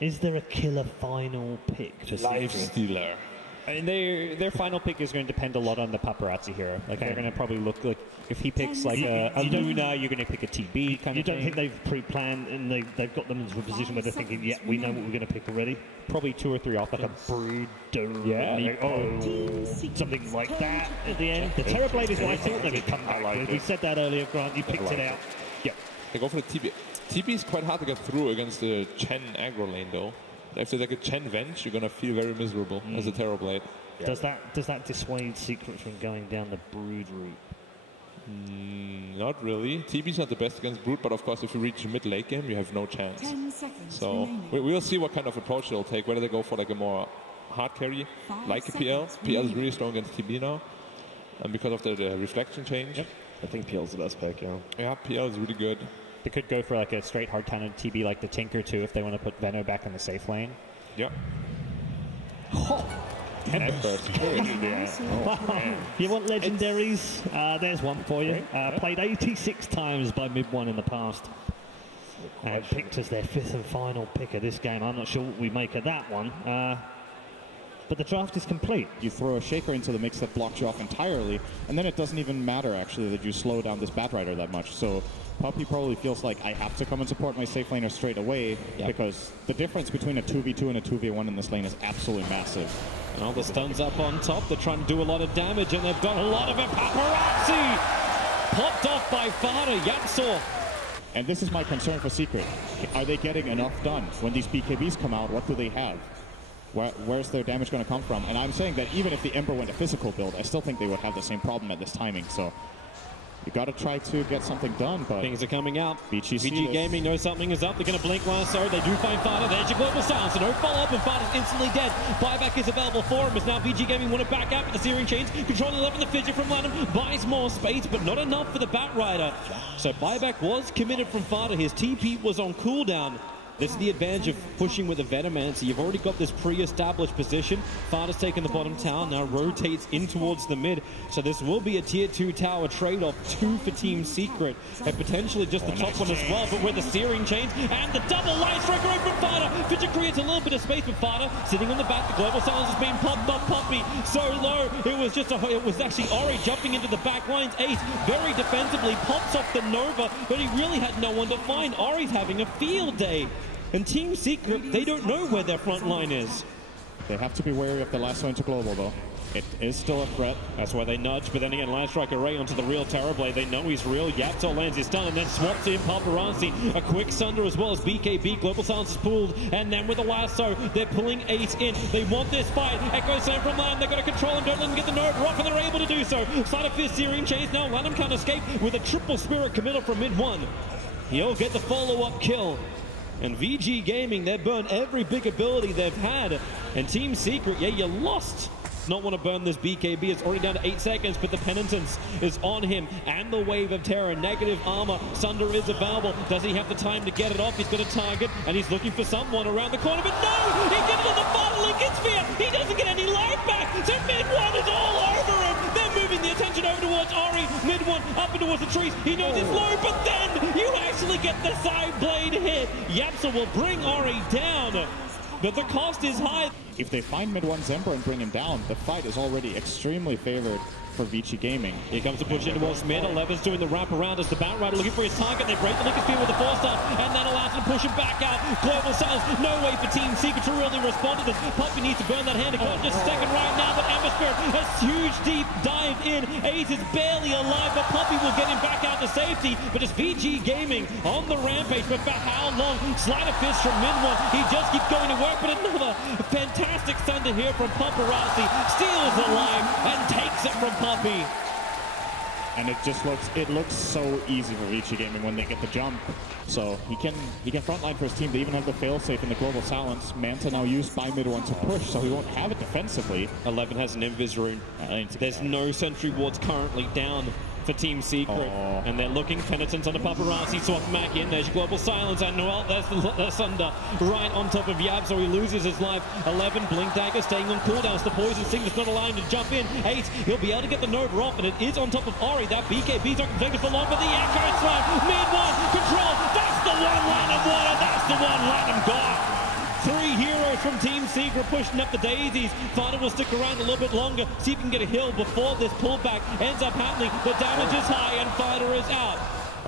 Is there a killer final pick for Life Secret? Stealer. I mean, their final pick is going to depend a lot on the paparazzi here. Like, they're going to probably look like, if he picks like a Luna, you're going to pick a TB kind You of don't thing. think they've pre-planned and they've got them into a position where they're thinking, yeah, we know what we're going to pick already? Probably 2 or 3 Like a options. Brooder, Yeah. something like that at the end. The Terrorblade is what I thought they would come back with. We said that earlier, Grant, you picked it out. Yeah. They go for the TB. TB is quite hard to get through against the Chen aggro lane, though. If there's like a Chen Venge, you're gonna feel very miserable as a Terrorblade. Does that dissuade Secret from going down the Brood route? Not really. TB's not the best against Brood, but of course, if you reach the mid late game, you have no chance. 10 seconds So we'll see what kind of approach they'll take. Whether they go for like a more hard carry, like a PL. PL is really strong against TB now, and because of the reflection change. Yep. I think PL's the best pick, yeah. Yeah, PL is really good. They could go for like a straight hard counter TB like the Tinker too if they want to put Venno back in the safe lane. Yeah. And first. You want legendaries? There's one for you. Played 86 times by mid-1 in the past. And picked as their 5th and final pick of this game. I'm not sure what we make of that one. But the draft is complete. You throw a Shaker into the mix that blocks you off entirely, and then it doesn't even matter, actually, that you slow down this Batrider that much. So Puppy probably feels like I have to come and support my safe laner straight away, because the difference between a 2v2 and a 2v1 in this lane is absolutely massive. And all the stuns up on top. They're trying to do a lot of damage, and they've got a lot of it. Paparazzi! Popped off by Fada. Yapsor. And this is my concern for Secret. Are they getting enough done? When these BKBs come out, what do they have? Where's their damage going to come from? And I'm saying that even if the Ember went a physical build, I still think they would have the same problem at this timing. So you got to try to get something done. But Things are coming out. Vici Gaming knows something is up. They're going to blink lasso. They do find Fada. There's your global silence. So no follow-up, and Fada's instantly dead. Buyback is available for him. As now Vici Gaming want to back out with the Searing Chains. Controlling 11, the Fidget from Lanham. Buys more space, but not enough for the Batrider. So buyback was committed from Fada. His TP was on cooldown. This is the advantage of pushing with a Venomancer. You've already got this pre-established position. Fada's taken the bottom tower, now rotates in towards the mid. So this will be a tier 2 tower trade-off, 2 for Team Secret, and potentially just the top one as well, but with the Searing Chains and the double Light Striker over from Fada. Fidget creates a little bit of space with Fada, sitting on the back. The global silence is being popped off. Puppy so low. It was actually Ori jumping into the back lines. Ace very defensively pops off the Nova, but he really had no one to find. Ori's having a field day. And Team Secret, they don't know where their front line is. they have to be wary of the lasso into global, though. It is still a threat. That's why they nudge, but then again, Land Strike Array onto the real Terrorblade. They know he's real. Yapto lands his stun and then swaps in Paparazzi. A quick Sunder as well as BKB. Global Silence is pulled, and then with a lasso, they're pulling Ace in. They want this fight. Echo Slam from Land. They're going to control him. Don't let him get the Node rock, and they're able to do so. Side of Fist, Searing Chase now. Lanham can't escape with a triple Spirit committal from mid-1. He'll get the follow-up kill. And VG Gaming, they've burned every big ability they've had. And Team Secret, yeah, you lost. Not want to burn this BKB. It's already down to 8 seconds, but the penitence is on him. And the Wave of Terror, negative armor. Sunder is available. Does he have the time to get it off? He's got a target, and he's looking for someone around the corner. But no! He gives it the final Lincoln Sphere! He doesn't get any life back! So mid-1 is all over him! They're moving the attention over towards Ori. Mid-1 up and towards the trees. He knows it's low, but then you actually get the side blade hit. Yapsa will bring Ori down, but the cost is high. If they find mid-1 Zemper and bring him down, the fight is already extremely favored for Vici Gaming. Here comes the push in towards mid. 11's doing the wrap around as the Batrider looking for his target. They break the Lincoln Sphere with the 4-star, and that allows him to push him back out. Global Silence, no way for Team Secret to really respond to this. Puppy needs to burn that hand. Just a second right now, but Ember Spirit has huge deep dive in. Ace is barely alive, but Puppy will get him back out to safety. But it's VG Gaming on the rampage, but for how long? Sleight of fist from mid-1. He just keeps going to work, but another fantastic thunder here from Paparazzi. Steals the line and takes it from Puppy. And it looks so easy for Vici Gaming when they get the jump. So he can frontline for his team. They even have the failsafe in the global silence. Manta now used by mid-1 to push, so he won't have it defensively. 11 has an Invis rune. There's no sentry wards currently down for Team Secret. And they're looking penitence on the Paparazzi. Swap back in. There's your global silence. And well, there's the Sunder right on top of Yab, so he loses his life. 11, Blink Dagger staying on cooldowns. The Poison Signal's not allowing him to jump in. Ace, he'll be able to get the Nova off, and it is on top of Ori. That BKB's not conflicted for long, but the Echo Slam, mid-1, control. That's the one Lanham wanted. That's the one Lanham got. Three heroes from Team Secret pushing up the daisies. Fighter will stick around a little bit longer, see if he can get a hill before this pullback ends up happening. The damage is high and Fighter is out.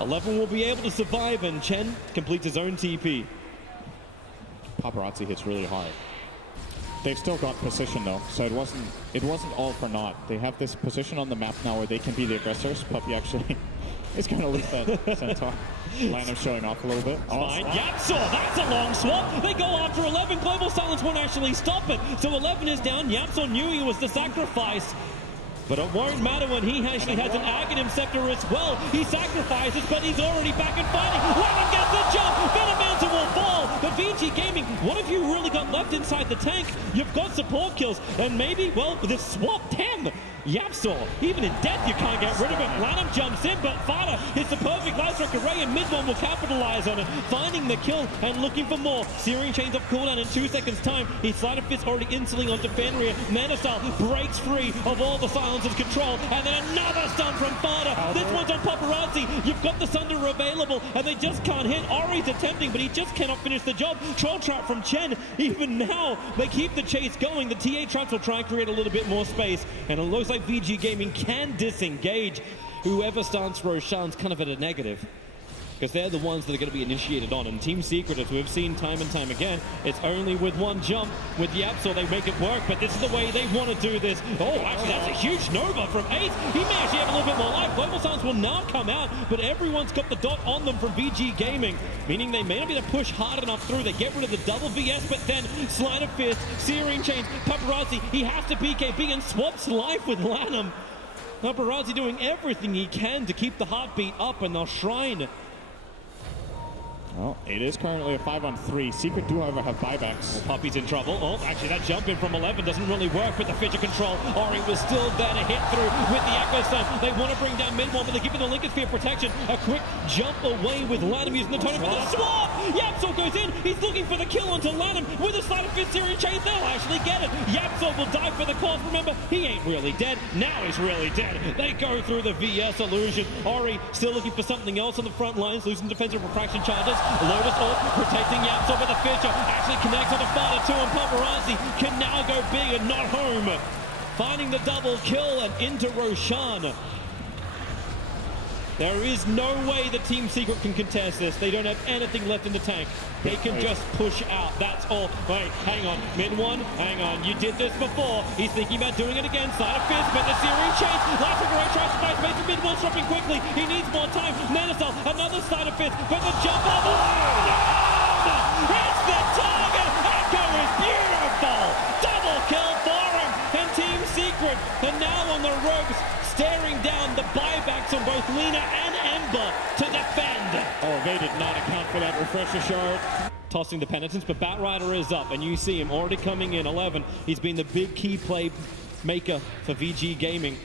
11 will be able to survive, and Chen completes his own TP. Paparazzi hits really hard. They've still got position though, so it wasn't all for naught. They have this position on the map now where they can be the aggressors. Puppy actually is going to lose that centaur. Line of showing off a little bit. Fine. Yapsaw, that's a long swap. They go after 11. Global Silence won't actually stop it. So 11 is down. Yapsaw knew he was the sacrifice. But it won't matter when he actually has an Aghanim Scepter as well. He sacrifices, but he's already back and fighting. Lemon gets the jump. Venom Mountain will fall. But Vici Gaming, what have you really got left inside the tank? You've got support kills. And maybe, well, this swap, damn. Yapsaw, even in death, you can't get rid of it. Lanham jumps in, but Fighter hits the perfect light strike array, and Mid-1 will capitalize on it, finding the kill and looking for more. Searing Chains off cooldown in 2 seconds' time. His Sleight of Fist already insulting onto Fenrir. Manasal breaks free of all the Silence's control, and then another stun from Fighter. This one's on Paparazzi. You've got the Sunder available, and they just can't hit. Ori's attempting, but he just cannot finish the job. Troll Trap from Chen. Even now, they keep the chase going. The TA traps will try and create a little bit more space, and it looks like VG Gaming can disengage. Whoever starts Roshan's kind of at a negative, because they're the ones that are going to be initiated on. And Team Secret, as we've seen time and time again, it's only with one jump. With Yapsaw, they make it work, but this is the way they want to do this. Oh, actually, that's a huge Nova from 8. He may actually have a little bit more life. Global Silence will now come out, but everyone's got the dot on them from VG Gaming, meaning they may not be able to push hard enough through. They get rid of the double VS, but then Sleight of Fist, Searing Chains, Paparazzi, he has to BKB and swaps life with Lanham. Paparazzi doing everything he can to keep the heartbeat up, and they'll shrine. Well, it is currently a 5-on-3. Secret do, however, have buybacks. Well, Puppy's in trouble. Oh, actually, that jump in from 11 doesn't really work with the fidget control. Ori was still there to hit through with the Echo Stun. They want to bring down Mid-1, but they're giving the Lincoln Sphere protection. A quick jump away with Lanham using the totem for the swap. Yapsaw goes in. He's looking for the kill onto Lanham with a Sleight of Fist Searing Chains. They'll actually get it. Yapsaw will die for the cause. Remember, he ain't really dead. Now he's really dead. They go through the VS illusion. Ori still looking for something else on the front lines, losing defensive refraction charges. Lotus Orb protecting Yapsaw, but the Fisher actually connects on the Fighter 2, and Paparazzi can now go big and not home. Finding the double kill and into Roshan. There is no way that Team Secret can contest this. They don't have anything left in the tank. They can just push out. That's all. Wait, hang on. Mid-1, hang on. You did this before. He's thinking about doing it again. Sleight of Fist, but the Searing Chains. Last Great tries to fight space. Mid-1 dropping quickly. He needs more time. Manasal, another Sleight of Fist, but the jump off. It's the target. Echo is beautiful. Double kill for him. And Team Secret are now on the ropes, staring down the buybacks on both Lina and Ember to defend. Oh, they did not account for that refresher shard. Tossing the penitence, but Batrider is up, and you see him already coming in. 11. He's been the big key play maker for VG Gaming.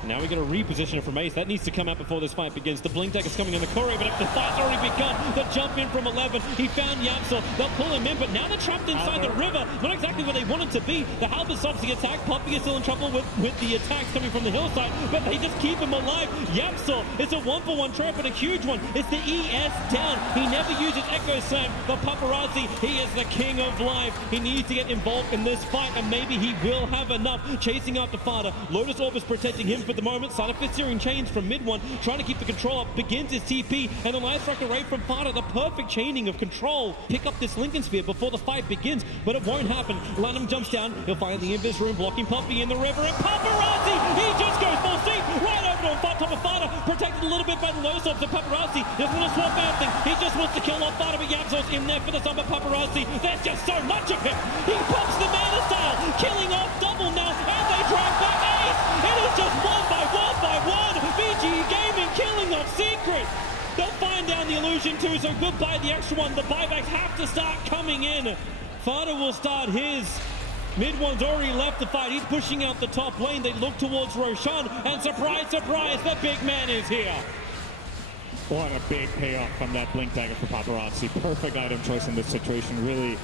And now we get a repositioner from Ace. That needs to come out before this fight begins. The Blink Deck is coming in the courier, but if the fight's already begun, the jump in from 11. He found Yapsaw. They'll pull him in, but now they're trapped inside the river. Not exactly where they wanted to be. The Halberd stops the attack. Puppy is still in trouble with the attacks coming from the hillside, but they just keep him alive. Yapsaw, it's a 1-for-1 trap, but a huge one. It's the ES down. He never uses Echo Slam. The Paparazzi, he is the king of life. He needs to get involved in this fight, and maybe he will have enough. Chasing out the Fighter. Lotus Orb is protecting him for the moment. Sleight of Fist Searing Chains from Mid-1, trying to keep the control up, begins his TP, and the Light Strike Array from Fighter, the perfect chaining of control. Pick up this Lincoln Sphere before the fight begins, but it won't happen. Lanham jumps down, he'll find the Invis Room, blocking Puppy in the river, and Paparazzi, he just goes full steam, right over to him, top of Fighter, protected a little bit by the Lotus Orbs, and Paparazzi doesn't want to swap everything, he just wants to kill off Fighter, but Yapsaw's in there for the summer. Paparazzi, there's just so much of him, he pops the Mana Style, killing off double now, and they drag back Ace, it is just one by one. VG Gaming killing off Secret. They'll find down the illusion too, so goodbye the extra one. The buybacks have to start coming in. Fighter will start his. Mid-1's already left the fight. He's pushing out the top lane. They look towards Roshan, and surprise, surprise, the big man is here. What a big payoff from that Blink Dagger for Paparazzi. Perfect item choice in this situation. Really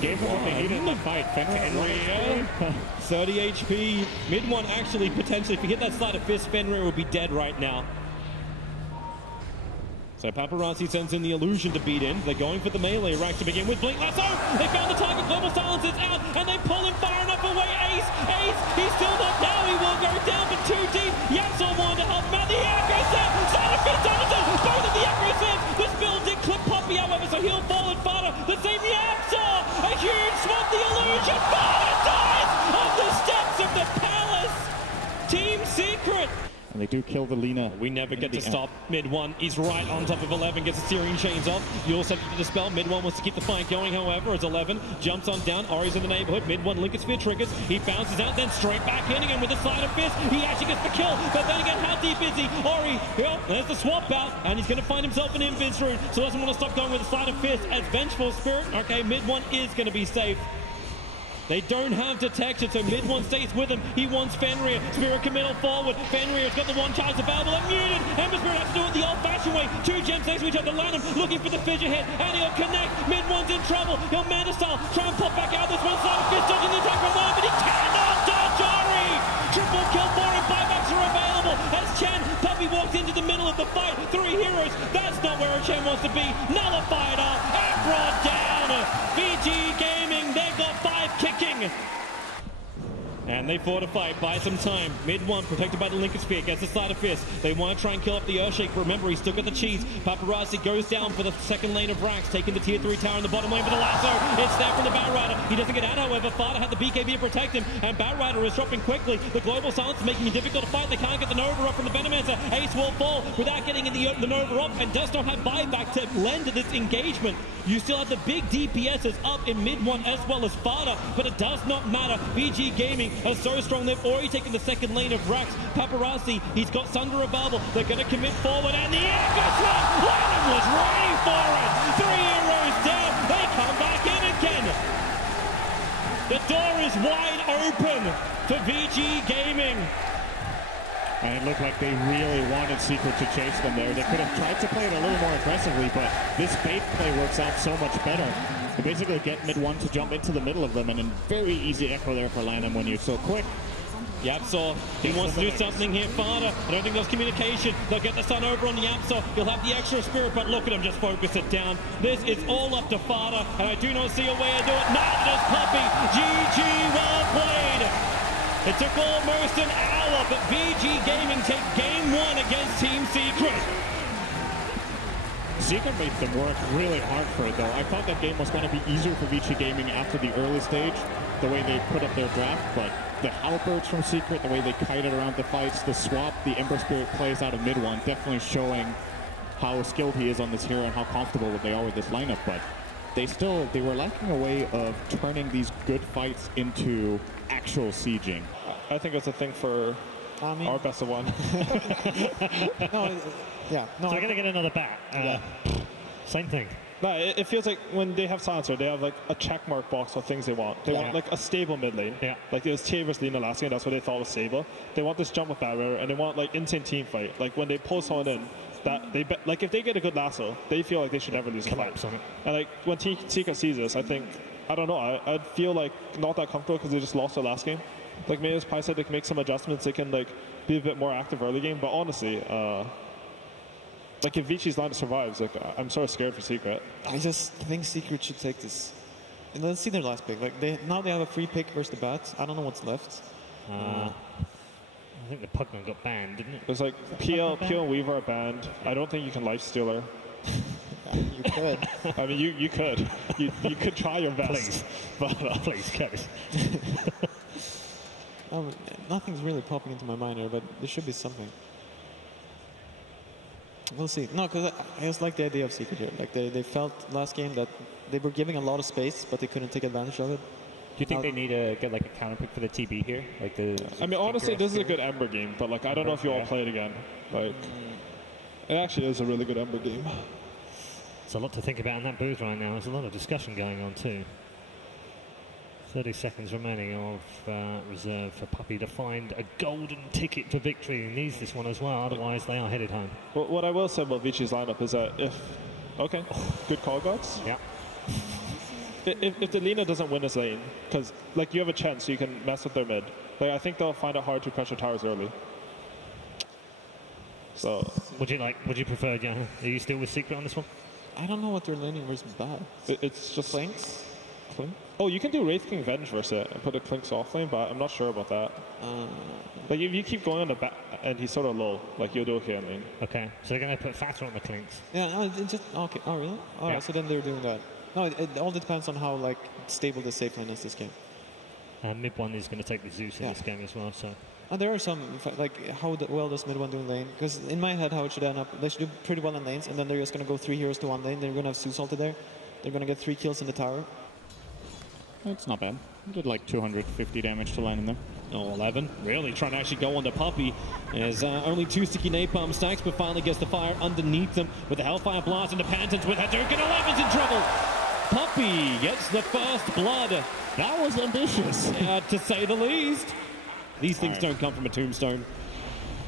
gave them what they needed in the fight. Fenrir, 30 HP. Mid-1 actually potentially, if you hit that Sleight of Fist, Fenrir would be dead right now. So Paparazzi sends in the illusion to beat in. They're going for the melee rack to begin with. Blink Lasso! They found the target. Global Silence is out, and they pull him far enough away. Ace! He's still not now. He will go down, but too deep. Yapsor wanted to help him out. The aggro set! Side of fist Anderson! Both of the aggro sets! This build did clip Puppy, however, so he'll fall and Fada. The same Yapsor! A huge swap, the illusion! Fada dies on the steps of the palace! Team Secret! And they do kill the Lina. We never get to stop. Mid one is right on top of 11, gets the steering chains off. You're set to dispel. Mid one wants to keep the fight going, however, as 11 jumps on down. Ori's in the neighborhood. Mid one, Lincoln Sphere triggers. He bounces out, then straight back in again with a side of fist. He actually gets the kill, but then again, how deep is he? Ori, well, there's the swap out, and he's going to find himself an invis route, so doesn't want to stop going with the side of fist as Vengeful Spirit. Okay, mid one is going to be safe. They don't have detection, so mid one stays with him. He wants Fenrir. Spirit committal forward. Fenrir's got the one charge available and muted. Ember Spirit has to do it the old-fashioned way. Two gems next to each other. Lanham looking for the fissure hit, and he'll connect. Mid one's in trouble. He'll Manta style. Try and pop back out this one side of fist, dodging the attack from one, but he cannot dodge Ori. Triple kill for him. Buybacks are available as Chen Puppy walks into the middle of the fight. Three heroes. That's not where Chen wants to be. Nullified up and brought down. Vici Gaming. They've got 5 kicking. And they fortify, buy some time. Mid one, protected by the Lincoln Sphere, gets the side of fist. They want to try and kill up the Earthshake, but remember, he's still got the cheese. Paparazzi goes down for the second lane of Rax, taking the tier 3 tower in the bottom lane for the lasso. It's there from the Batrider. He doesn't get out, however. Fada had the BKB to protect him, and Batrider is dropping quickly. The Global Silence is making it difficult to fight. They can't get the Nova up from the Venomancer. Ace will fall without getting in the Nova up, and does not have buyback to lend to this engagement. You still have the big DPSs up in mid one as well as Fada, but it does not matter. VG Gaming are so strong. They've already taken the second lane of Rax. Paparazzi, he's got Sunder available. They're going to commit forward, and the Echo Swap! Lanham was ready for it! 3 heroes down. They come back in again. The door is wide open for VG Gaming. And it looked like they really wanted Secret to chase them there. They could have tried to play it a little more aggressively, but this bait play works out so much better. They basically get mid one to jump into the middle of them, and then very easy echo there for Lanham when you're so quick. Yapsor, he wants to do something here. Fada, I don't think there's communication. They'll get the sun over on the Yapsor. He'll have the extra spirit, but look at him just focus it down. This is all up to Fada, and I do not see a way to do it. Not as Puppy. GG, well played. It took almost an hour, but VG Gaming take game 1 against Team Secret. Secret made them work really hard for it, though. I thought that game was going to be easier for Vici Gaming after the early stage, the way they put up their draft, but the halberds from Secret, the way they kited around the fights, the swap, the Ember Spirit plays out of mid one, definitely showing how skilled he is on this hero and how comfortable they are with this lineup, but they were lacking a way of turning these good fights into actual sieging. I think it's a thing for our best of one. No, No, so we're going to get another bat. Same thing. No, it feels like when they have Silencer, they have like a checkmark box of things they want. They want like a stable mid lane. Yeah. Like it was Tia versus Lina last game, that's what they thought was stable. They want this jump with Barrier, and they want like insane team fight. Like when they pull someone in, that they like if they get a good lasso, they feel like they should never lose a fight. On it. And like when Team Secret sees this, I don't know, I'd feel like not that comfortable because they just lost their last game. Like maybe as Pi said, they can make some adjustments, they can like be a bit more active early game, but honestly, like if Vici's line survives, like I'm sort of scared for Secret. I just think Secret should take this. And let's see their last pick. Like now they have a free pick versus the Bats. I don't know what's left. I think the Pugman got banned, didn't it? There's like PL and Weaver are banned. I don't think you can lifesteal her. You could. I mean, you could. You could try your best. Please. But Please, Kev. Nothing's really popping into my mind here, but there should be something. We'll see. No, because I just like the idea of Secret here. Like they felt last game that they were giving a lot of space, but they couldn't take advantage of it. Do you think they need to get like a counter pick for the TB here? Like I mean, honestly, this is a good Ember game, but like I don't know if you all play it again. Like, it actually is a really good Ember game. There's a lot to think about in that booth right now. There's a lot of discussion going on too. 30 seconds remaining of reserve for Puppy to find a golden ticket for victory. He needs this one as well, otherwise they are headed home. Well, what I will say about Vici's lineup is that good call, gods. Yeah. If the Lina doesn't win this lane, because like you have a chance, so you can mess with their mid. Like I think they'll find it hard to pressure towers early. So Would you prefer, Jan? Are you still with Secret on this one? I don't know what they're laning versus bad. it's just Clinks? Clink? Oh, you can do Wraith King Venge versus it and put a Clinks off lane, but I'm not sure about that. Like if you keep going on the back and he's sort of low, like you'll do okay on lane. Okay, so they're going to put Fatter on the Clinks. Yeah, no, it just okay. Oh, really? Oh, Yeah. so then they're doing that. No, it all depends on how like stable the safe lane is this game. Mid one is going to take the Zeus in Yeah. this game as well. So There are some like how well does mid one do in lane? Because in my head, how it should end up, they should do pretty well in lanes, and then they're just going to go 3 heroes to one lane. They're going to have Zeus ulted there. They're going to get 3 kills in the tower. It's not bad. He did like 250 damage to line in there. Oh, 11. Really trying to actually go on to Puppey. There's only 2 sticky napalm stacks, but finally gets the fire underneath them with the Hellfire Blast and the Pantons with Hadouken. 11's in trouble. Puppey gets the first blood. That was ambitious. To say the least. These things don't come from a tombstone.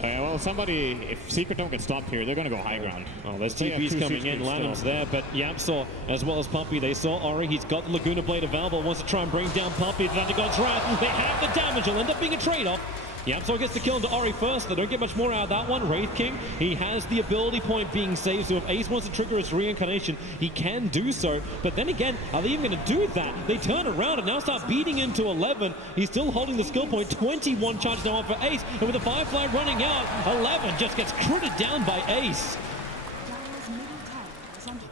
Well, somebody, if Secret don't get stopped here, they're going to go high ground. Oh, there's They have TPs 2 coming siege in. creeps Lanham's still. there, but Yapsaw as well as Puppey. They saw Ori. He's got the Laguna Blade available. Wants to try and bring down Puppey. The Thunder God's Wrath. They have the damage. It'll end up being a trade-off. Yapsaw gets the kill into Ori first. They don't get much more out of that one. Wraith King, he has the ability point being saved, so if Ace wants to trigger his reincarnation, he can do so. But then again, are they even going to do that? They turn around and now start beating into 11. He's still holding the skill point. 21 charges now on for Ace, and with the Firefly running out, 11 just gets critted down by Ace.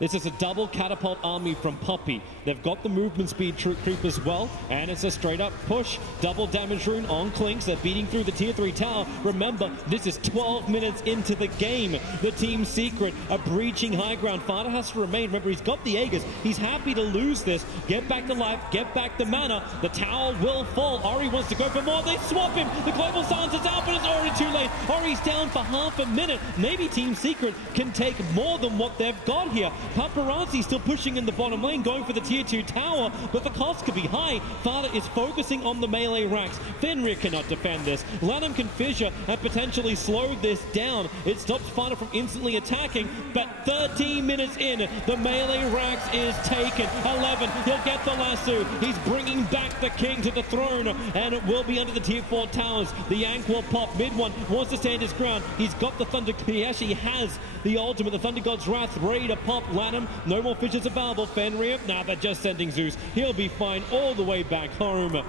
This is a double catapult army from Puppey. They've got the movement speed creep as well, and it's a straight up push. Double damage rune on Clinks. They're beating through the tier 3 tower. Remember, this is 12 minutes into the game. The Team Secret are breaching high ground. Fada has to remain. Remember, he's got the Aegis. He's happy to lose this. Get back the life, get back the mana. The tower will fall. Ori wants to go for more. They swap him. The global silence is out, but it's already too late. Ori's down for half a minute. Maybe Team Secret can take more than what they've got here. Paparazzi still pushing in the bottom lane, going for the tier 2 tower, but the cost could be high. Fada is focusing on the melee racks. Fenrir cannot defend this. Lanham can fissure and potentially slow this down. It stops Fada from instantly attacking, but 13 minutes in, the melee racks is taken. 11, he'll get the lasso. He's bringing back the king to the throne, and it will be under the tier 4 towers. The Yank will pop. Mid one wants to stand his ground. He's got the Thunder. He actually has the ultimate, the Thunder God's Wrath, ready to pop. Lanham, no more fissures available. Fenrir, now they're just sending Zeus. He'll be fine all the way back home.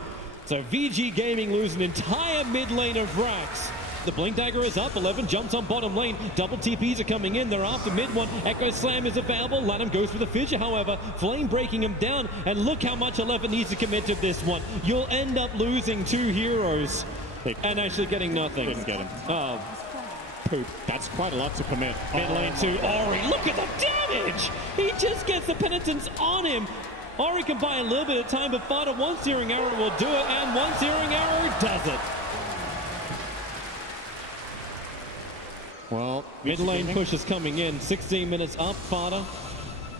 So VG Gaming lose an entire mid lane of racks. The Blink Dagger is up. 11 jumps on bottom lane. Double TPs are coming in. They're after mid one. Echo Slam is available. Lanham goes for the fissure, however. Flame breaking him down. And look how much 11 needs to commit to this one. You'll end up losing 2 heroes and actually getting nothing. Didn't get him. Oh, Poop. That's quite a lot to commit. mid lane to Ori. Look at the damage! He just gets the penitence on him. Ori can buy a little bit of time, but Fada, one Searing Arrow will do it, and one Searing Arrow does it. Well, Mid lane push is coming in. 16 minutes up, Fada.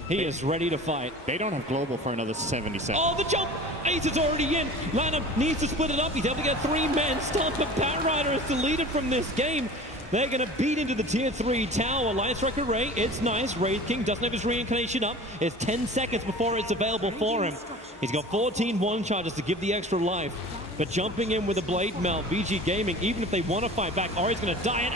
He is ready to fight. They don't have global for another 70 seconds. Oh, the jump! Ace is already in. Lanham needs to split it up. He's able to get 3 men stunned, but Bat Rider is deleted from this game. They're going to beat into the tier 3 tower. Light Strike Array, it's nice. Wraith King doesn't have his reincarnation up. It's 10 seconds before it's available for him. He's got 14 one charges to give the extra life. But jumping in with a blade melt, VG Gaming, even if they want to fight back, Ori's going to die. And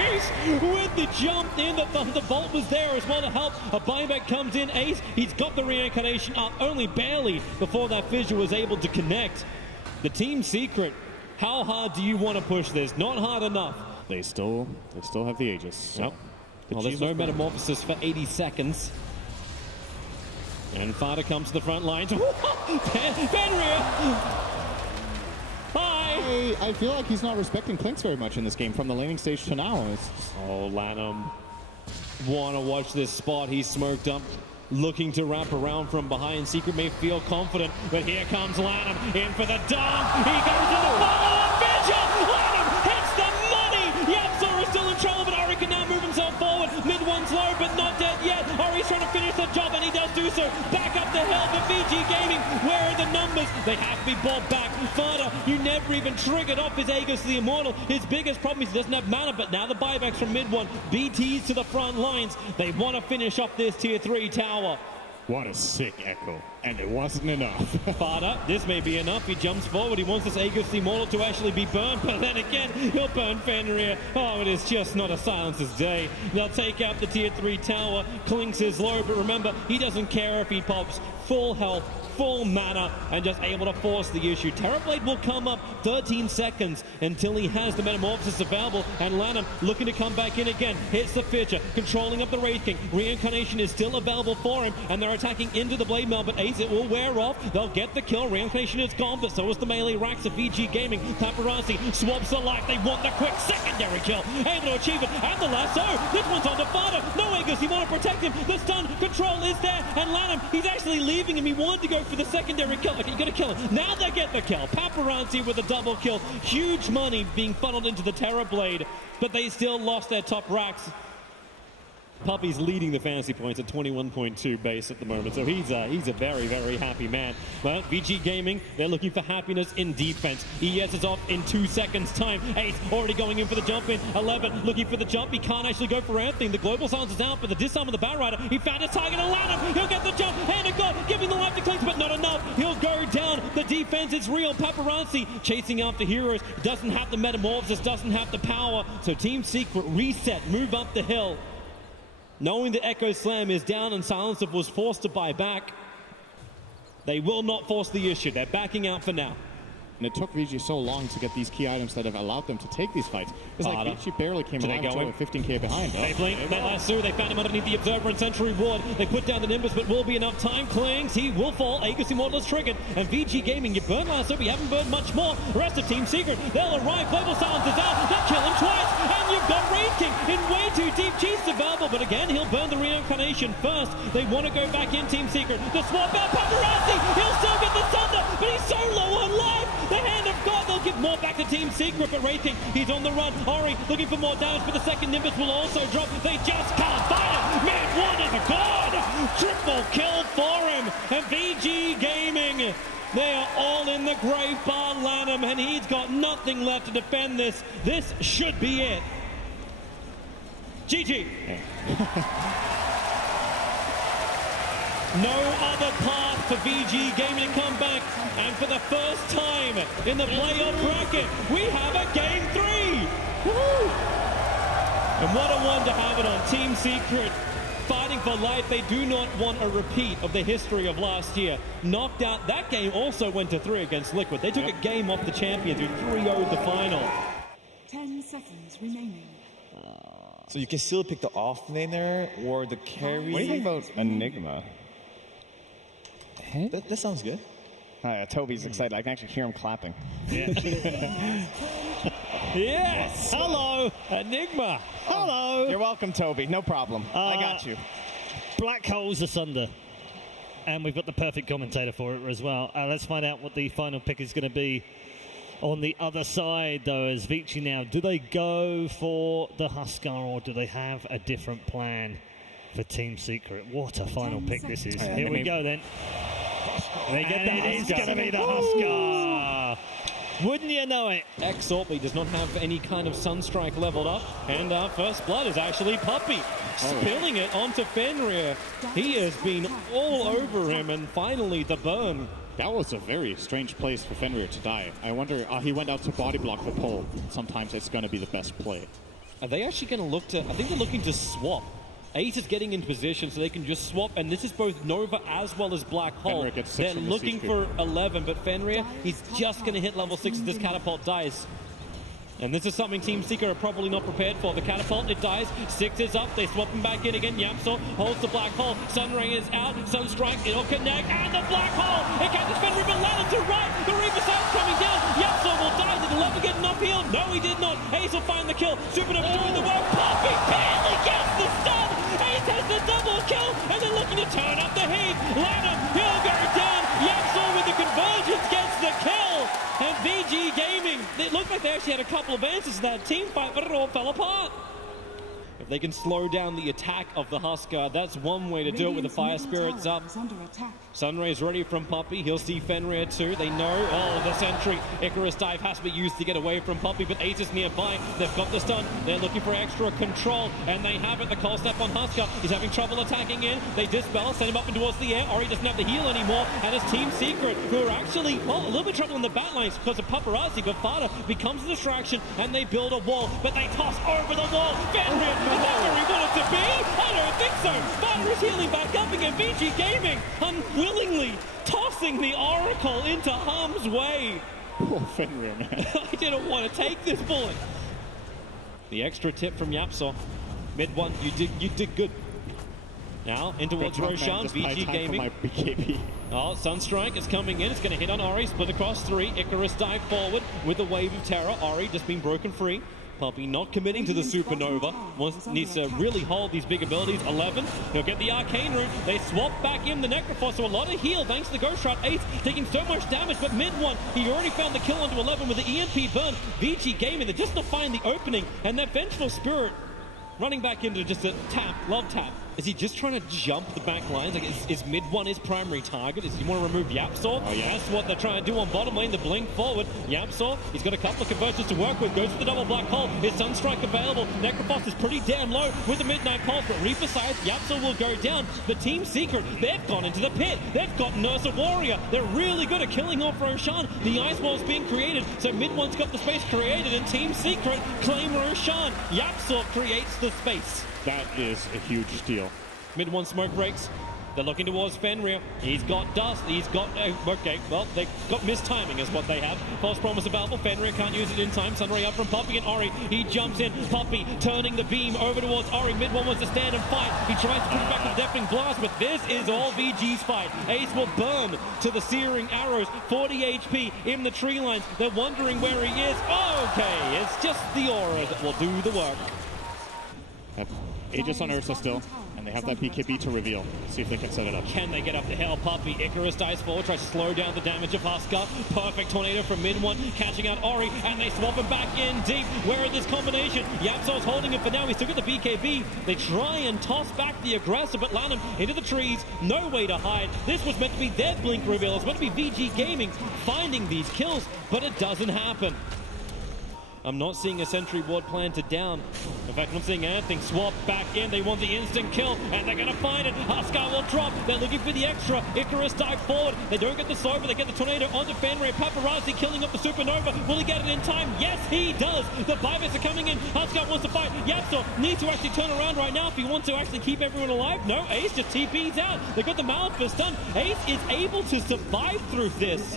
Ace with the jump in. The Thunderbolt was there as well to help. A buyback comes in. Ace, he's got the reincarnation up only barely before that fissure was able to connect. The Team Secret, how hard do you want to push this? Not hard enough. They still have the Aegis. So Well, there's no metamorphosis for 80 seconds. And Fada comes to the front lines. Fenrir! Hi! I feel like he's not respecting Clinks very much in this game from the laning stage to now. Oh, Lanham. Want to watch this spot. He's smoked up. Looking to wrap around from behind. Secret may feel confident, but here comes Lanham in for the dunk. He goes to the follow-up vision. Lanham hits the money. Yapsaw is still in trouble, but Ori can now move himself forward. Mid one's low, but not dead yet. Ori's trying to finish the job, and he does do so. Back up the hill for VG Gaming. Where are the numbers? They have to be brought back. Fada, you never even triggered off his Aegis to the Immortal. His biggest problem is he doesn't have mana, but now the buybacks from mid one. BTs to the front lines. They want to finish up this tier 3 tower. What a sick echo. And it wasn't enough. Fired up. This may be enough. He jumps forward. He wants this Aegis Immortal to actually be burned. But then again, he'll burn Fenrir. Oh, it is just not a Silencer's day. They'll take out the tier 3 tower. Clinks is low, but remember, he doesn't care if he pops full health, full mana, and just able to force the issue. Terrorblade will come up 13 seconds until he has the Metamorphosis available, and Lanham looking to come back in again. Hits the Fitcher, controlling up the Wraith King. Reincarnation is still available for him, and they're attacking into the Blade Mail, but Ace, it will wear off. They'll get the kill. Reincarnation is gone, but so is the melee racks of VG Gaming. Paparazzi swaps the life. They want the quick secondary kill. Able to achieve it, and the lasso. This one's on the Fada. No Aegis, he want to protect him. The stun control is there, and Lanham, he's actually leaving him. He wanted to go for the secondary kill. Okay, you gotta kill him. Now they get the kill. Paparazzi with a double kill. Huge money being funneled into the Terrorblade, but they still lost their top racks. Puppy's leading the fantasy points at 21.2 base at the moment, so he's a very, very happy man. But VG Gaming, they're looking for happiness in defense. ES is off in 2 seconds time. Ace already going in for the jump in. 11 looking for the jump. He can't actually go for anything. The Global Silence is out, but the disarm of the Bat Rider, he found his target and allowed him. He'll get the jump. Hand of God, giving the life to Clinks, but not enough. He'll go down. The defense is real. Paparazzi chasing after heroes. Doesn't have the Metamorphosis, doesn't have the power. So Team Secret reset, move up the hill. Knowing that Echo Slam is down and Silencer was forced to buy back, they will not force the issue. They're backing out for now. And it took VG so long to get these key items that have allowed them to take these fights. It's like VG barely came alive until with 15k behind. They blink that lasso. They found him underneath the Observer and Sentry Ward. They put down the Nimbus, but will be enough time. Clings, he will fall. Aegis Immortal is triggered. And VG Gaming, you burned lasso, but you haven't burned much more. The rest of Team Secret, they'll arrive. Global Silence is out. They'll kill him twice. And you've got Wraith King in way too deep. Cheese available, but again, he'll burn the Reincarnation first. They want to go back in, Team Secret. The swap out, Paparazzi. He'll still get the Thunder, but he's so low on life. The Hand of God, they'll give more back to Team Secret, but Wraith King, he's on the run. Ori looking for more damage, but the second Nimbus will also drop. They just can't fight him. Man, one is a god. Triple kill for him. And VG Gaming, they are all in the grave bar Lanham, and he's got nothing left to defend this. This should be it. GG. No other path for VG Gaming to come back, and for the first time in the playoff bracket, we have a Game 3! Woo! And what a one to have it on. Team Secret fighting for life. They do not want a repeat of the history of last year. Knocked out. That game also went to 3 against Liquid. They took a game off the champions who 3-0'd the final. 10 seconds remaining. So you can still pick the off laner or the carry. What do you think about Enigma? That sounds good. Oh, yeah, Toby's excited. I can actually hear him clapping. Yeah. Yes! Hello, Enigma! Hello! You're welcome, Toby. No problem. I got you. Black holes asunder. And we've got the perfect commentator for it as well. Let's find out what the final pick is going to be on the other side, though, as Vici now. Do they go for the Huskar, or do they have a different plan for Team Secret? What a final pick this is. Here we go, then. They get and it is going to be the Huskar. Wouldn't you know it? X-Ortly does not have any kind of Sunstrike leveled up, and our first blood is actually Puppy, spilling it onto Fenrir. He has been all over him, and finally the burn. That was a very strange place for Fenrir to die. I wonder, he went out to body block the pole. Sometimes it's going to be the best play. Are they actually going to look to, I think they're looking to swap. Ace is getting in position so they can just swap, and this is both Nova as well as Black Hole. They're looking for 11, but Fenrir, he's just going to hit level 6 as this catapult dies. And this is something Team Secret are probably not prepared for. The catapult, it dies. 6 is up. They swap him back in again. Yamsor holds the Black Hole. Sunray is out. Sunstrike, it'll connect. And the Black Hole! It catches Fenrir, but Lanham to right. The Reaper Sound's coming down. Yamsor will die. Did Leva get enough heal? No, he did not. Ace will find the kill. Supernova doing the work. Puppy barely gets the stun. Ace has the double kill, and they're looking to turn up the heat. Lanham, he'll go down. Yamsor with the convergence gets the kill. And VG Gaming, it looked like they actually had a couple of answers to that team fight, but it all fell apart. If they can slow down the attack of the Husker, that's one way to do it with the Fire Spirits up. Sunray's ready from Poppy. He'll see Fenrir too. They know, oh, the sentry. Icarus Dive has to be used to get away from Poppy, but Ace is nearby. They've got the stun. They're looking for extra control, and they have it. The cold snap on Husker. He's having trouble attacking in. They dispel, send him up and towards the air. Ori doesn't have the heal anymore, and his Team Secret, who are actually, well, a little bit trouble in the bat lines because of Paparazzi, but Fada becomes a distraction, and they build a wall, but they toss over the wall. Fenrir, is that where he wanted to be? I don't think so. Fada is healing back up again. Vici Gaming unwillingly tossing the Oracle into harm's way. Poor Fenrir, man. I didn't want to take this bullet. The extra tip from Yapsor. Mid one, you did good. Now, in towards Roshan, Vici Gaming. Oh, Sunstrike is coming in. It's going to hit on Ori, split across 3. Icarus Dive forward with a wave of terror. Ori just been broken free. Poppy not committing to the Supernova. Needs to really hold these big abilities. 11, he'll get the Arcane Root. They swap back in the Necrophos, so a lot of heal thanks to the Ghost Shroud. Ace taking so much damage, but mid one, he already found the kill onto 11 with the EMP burn. Vici Gaming, they're just not finding the opening, and that Vengeful Spirit running back into just a tap, love tap. Is he just trying to jump the back lines? Like, is mid one his primary target? Is he want to remove Yapsor? Oh, yeah. That's what they're trying to do on bottom lane. The blink forward. Yapsor, he's got a couple of conversions to work with. Goes for the double black hole. Is Sunstrike available? Necrophos is pretty damn low with the midnight pulse, but Reaper side, Yapsor will go down. But Team Secret, they've gone into the pit. They've got Nurse a Warrior. They're really good at killing off Roshan. The ice wall's being created, so mid one's got the space created, and Team Secret claim Roshan. Yapsor creates the space. That is a huge steal. Mid one smoke breaks. They're looking towards Fenrir. He's got dust. He's got... okay, well, they've got mistiming is what they have. False promise available. Fenrir can't use it in time. Sunray up from Poppy and Ori. He jumps in. Poppy turning the beam over towards Ori. Mid one wants to stand and fight. He tries to push back with the Deafening Blast, but this is all VG's fight. Ace will burn to the Searing Arrows. 40 HP in the tree lines. They're wondering where he is. Okay, it's just the aura that will do the work. Aegis on Ursa still, and they have that BKB to reveal. See if they can set it up. Can they get up the hill? Poppy, Icarus dies forward, tries to slow down the damage of Husker. Perfect tornado from mid one, catching out Ori, and they swap him back in deep. Where is this combination? Yapsor's holding it for now. He's still got the BKB. They try and toss back the aggressor, but Lanham into the trees. No way to hide. This was meant to be their blink reveal. It's meant to be VG Gaming finding these kills, but it doesn't happen. I'm not seeing a sentry ward planted down. In fact, I'm not seeing anything. Swap back in. They want the instant kill, and they're going to find it. Husker will drop. They're looking for the extra. Icarus dive forward. They don't get the slow, but they get the tornado onto Fenrir. Paparazzi killing up the Supernova. Will he get it in time? Yes, he does. The Bivets are coming in. Husker wants to fight. Yapsor needs to actually turn around right now if he wants to actually keep everyone alive. No, Ace just TP's out. They've got the Malefist done. Ace is able to survive through this.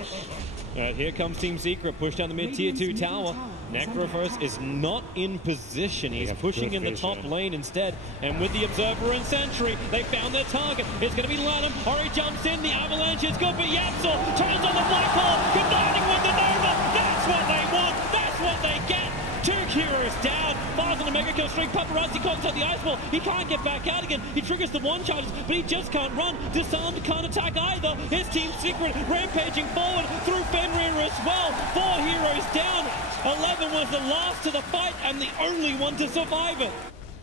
Here comes Team Secret. Push down the mid-tier 2 tower. Necrophos is not in position. He's pushing in the top lane instead. And with the Observer and Sentry, they found their target. It's going to be Lanham. Ori jumps in. The avalanche is good, but Yapsor turns on the black hole, combining with the Nova. That's what they want. That's what they get. 2 heroes down. Fires on the mega kill streak. Paparazzi can't inside the ice wall. He can't get back out again. He triggers the one charges, but he just can't run. Disarmed can't attack either. His Team Secret rampaging forward through Fenrir as well. 4 heroes down. 11 was the last to the fight and the only one to survive it.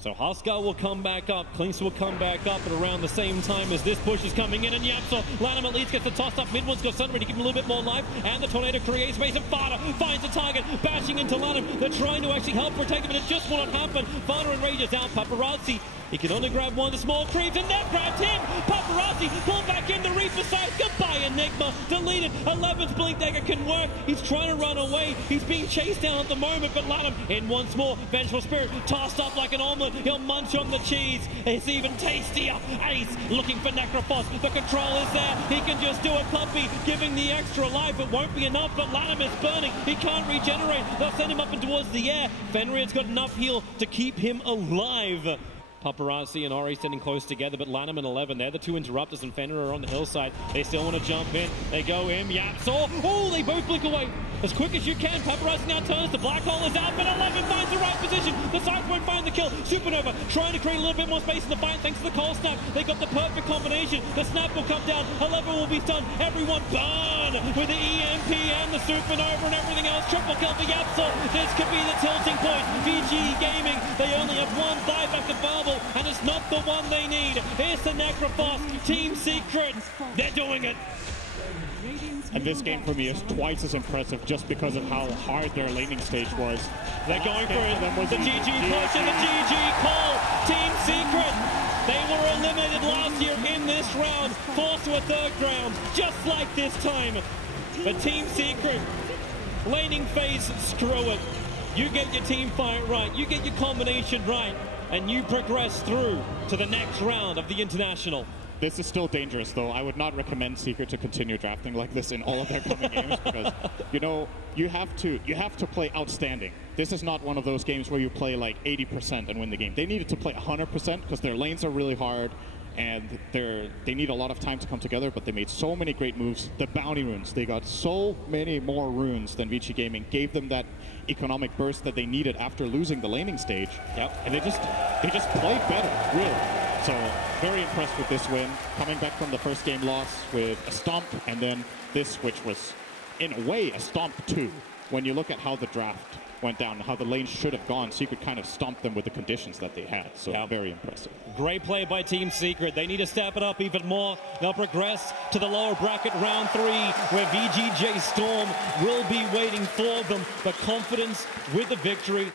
So Husker will come back up, Klinks will come back up at around the same time as this push is coming in, and Yapsor, Lanham at least gets the toss up, mid one's got Sunray to give him a little bit more life, and the tornado creates space, and Fada finds the target, bashing into Lanham. They're trying to actually help protect him, but it just will not happen. Fada enrages out. Paparazzi, he can only grab one of the small creeps, and that grabbed him. Paparazzi pulled back in the Reaper side. Goodbye, Enigma. Deleted. 11's Blink Dagger can work. He's trying to run away. He's being chased down at the moment, but Lanham in once more. Vengeful Spirit tossed up like an omelet. He'll munch on the cheese. It's even tastier. Ace looking for Necrophos. The control is there. He can just do it. Poppy giving the extra life. It won't be enough, but Lanham is burning. He can't regenerate. They'll send him up and towards the air. Fenrir's got enough heal to keep him alive. Paparazzi and Ori standing close together, but Lanham and 11, they're the 2 interrupters, and Fenrir are on the hillside. They still want to jump in. They go in. Yapsor. Oh, they both blink away as quick as you can. Paparazzi now turns. The black hole is out, but 11 finds the right position. position. The Cypher won't find the kill. Supernova trying to create a little bit more space in the fight thanks to the cold snap. They got the perfect combination. The snap will come down. 11 will be stunned. Everyone burn with the EMP and the Supernova and everything else. Triple kill for Yapsel. This could be the tilting point. Vici Gaming, they only have one buyback of Marble, and it's not the one they need. Here's the Necrophos. Team Secret. They're doing it. And this game for me is twice as impressive just because of how hard their laning stage was. They're going for it. The GG push and the GG call. Team Secret. They were eliminated last year in this round, forced to a third round, just like this time. But Team Secret, laning phase, screw it. You get your team fight right, you get your combination right, and you progress through to the next round of the International. This is still dangerous, though. I would not recommend Secret to continue drafting like this in all of their coming games because, you know, you have to play outstanding. This is not one of those games where you play like 80% and win the game. They needed to play 100% because their lanes are really hard and they need a lot of time to come together, but they made so many great moves. The bounty runes, they got so many more runes than Vici Gaming, gave them that economic burst that they needed after losing the laning stage. Yep. And they just played better, really. So very impressed with this win, coming back from the first game loss with a stomp, and then this, which was in a way a stomp too. When you look at how the draft went down, how the lane should have gone, Secret kind of stomped them with the conditions that they had. So very impressive. Great play by Team Secret. They need to step it up even more. They'll progress to the lower bracket round 3, where VGJ Storm will be waiting for them. But confidence with the victory.